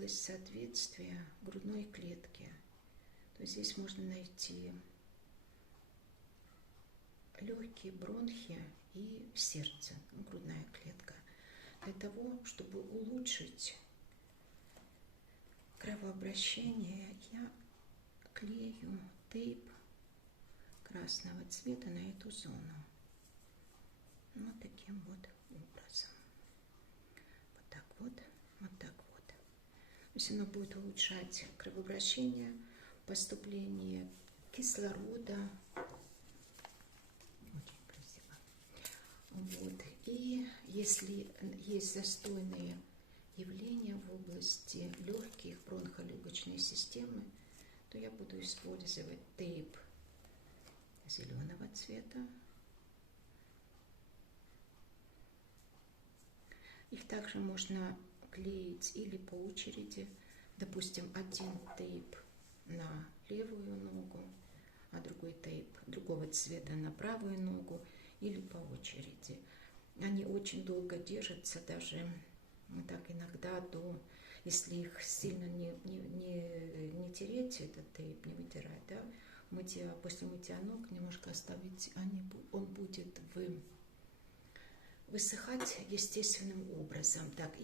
область соответствия грудной клетки. То есть здесь можно найти легкие, бронхи и сердце, грудная клетка. Для того, чтобы улучшить кровообращение, я клею тейп красного цвета на эту зону. Вот таким вот образом. Вот так вот, вот так вот. То есть оно будет улучшать кровообращение, поступление кислорода. Очень красиво. Вот. И если есть застойные явления в области легких, бронхолегочной системы, то я буду использовать тейп зеленого цвета. Их также можно клеить или по очереди. Допустим, один тейп на левую ногу, а другой тейп другого цвета на правую ногу, или по очереди. Они очень долго держатся, даже так иногда если их сильно не тереть, этот тейп, не вытирать, да, после мытья ног немножко оставить, он будет высыхать естественным образом. Так,